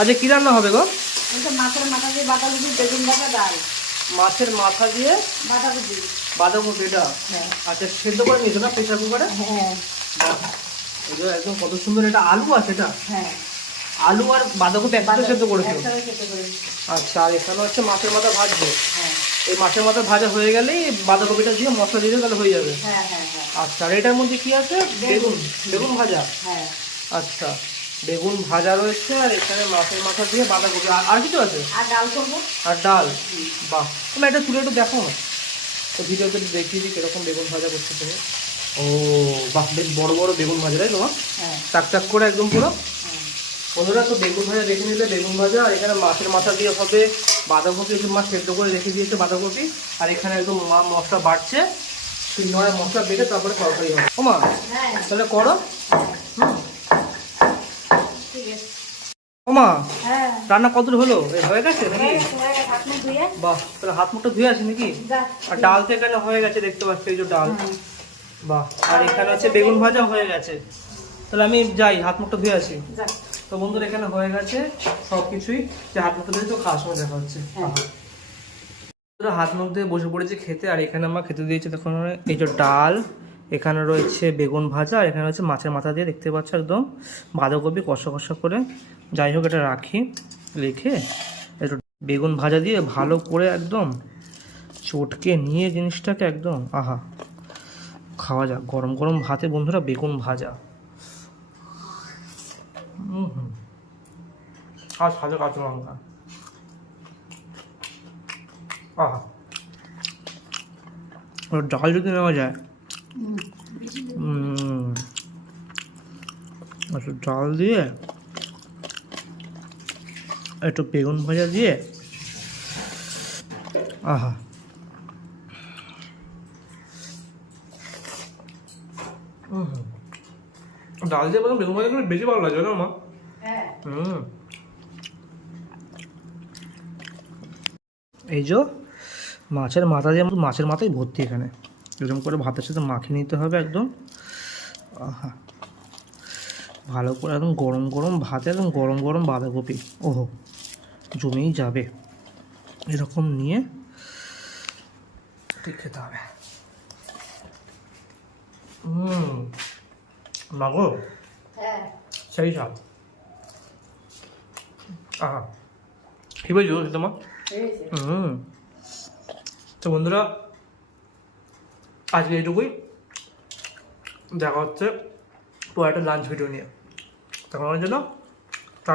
আচ্ছা কি রান্না হবে গো? মাছের মাথা দিয়ে বাঁধাকপি বেগুন ভাজা ডাল। মাছের মাথা দিয়ে বাঁধাকপি। বাঁধাকপি এটা? হ্যাঁ। আচ্ছা সেদ্ধ করে নিয়েছো না প্রেসার কুকারে? হ্যাঁ। এটা একদম কত সুন্দর। এটা আলু আছে এটা? হ্যাঁ। আলু আর বাঁধাকপি একসাথে সেদ্ধ করেছো? একসাথে সেদ্ধ করেছি। আচ্ছা, আর এখানে হচ্ছে মাছের মাথা ভাজবে। হ্যাঁ। এই মাছের মাথা ভাজা হয়ে গেলেই বাঁধাকপিটা দিয়ে মশলা দিয়ে তাহলে হয়ে যাবে। হ্যাঁ হ্যাঁ হ্যাঁ। আচ্ছা, আর এটার মধ্যে কি আছে? বেগুন। বেগুন ভাজা? হ্যাঁ। আচ্ছা, বেগুন ভাজা রয়েছে আর এখানে মাছের মাথা দিয়ে বাঁধাকপি। আর কিছু আছে? আর ডাল করবো। আর ডাল? বাহ, তুমি এটা তুলে একটু দেখো না তো, ভিডিওতে একটু দেখিয়ে দিই কিরকম বেগুন ভাজা করছো তুমি। ও বাহ, বেশ বড় বড় বেগুন ভাজা তাই তোমার? হ্যাঁ। চাক চাক করে একদম পুরো। হ্যাঁ। বন্ধুরা তো বেগুন ভাজা দেখে নিলে, বেগুন ভাজা আর এখানে মাছের মাথা দিয়ে হবে বাঁধাকপি, একটু মাছ সেদ্ধ করে রেখে দিয়েছে বাঁধাকপি, আর এখানে একদম মা মশলা বাড়ছে, শিলনোড়ায় মশলা বেটে তারপরে তরকারি হবে। ও মা হ্যাঁ। তাহলে করো। ঠিক আছে। ও মা হ্যাঁ। রান্না কতদূর হলো? হয়ে গেছে নাকি? হাত মুখ ধুয়ে। বাহ, তাহলে হাত মুখটা ধুয়ে আসি নাকি? যা। আর ডাল তো এখানে হয়ে গেছে দেখতে পাচ্ছি, এই যে ডাল। বাহ, আর এখানে হচ্ছে বেগুন ভাজা হয়ে গেছে। তাহলে আমি যাই হাত মুখটা ধুয়ে আসি। যা। তো বন্ধুরা এখানে হয়ে গেছে সব কিছুই, যে হাত মুখটা ধুয়ে তো খাওয়ার সময় দেখা হচ্ছে। হাত মুখ দিয়ে বসে পড়েছে খেতে, আর এখানে আমার খেতে দিয়েছে তখন এই যে ডাল, এখানে রয়েছে বেগুন ভাজা, আর এখানে হচ্ছে মাছের মাথা দিয়ে দেখতে পাচ্ছ একদম বাঁধাকপি কষা কষা করে। যাই হোক, এটা রাখি রেখে একটু বেগুন ভাজা দিয়ে ভালো করে একদম চটকে নিয়ে জিনিসটাকে একদম আহা খাওয়া যাক গরম গরম ভাতে বন্ধুরা, বেগুন ভাজা। আর সাথে কাঁচা লঙ্কা, আহা। ডাল যদি নেওয়া যায়, একটু ডাল দিয়ে একটু বেগুন ভাজা দিয়ে, আহা। ডাল দিয়ে বেগুন ভাজা করলে বেশি ভালো লাগবে না মা? এই যে মাছের মাথা দিয়ে, মাছের মাথায় ভর্তি এখানে, এরকম করে ভাতের সাথে মাখিয়ে নিতে হবে একদম। আহা, ভালো করে একদম গরম গরম ভাতে একদম গরম গরম বাঁধাকপি, ওহো জমেই যাবে। এরকম নিয়ে ঠিক খেতে হবে। মাগো সেই সব আহা, কি বলছো তোমার? তো বন্ধুরা আজকে এইটুকুই, দেখা হচ্ছে পরে একটা লাঞ্চ ভিডিও নিয়ে। তখন জন্য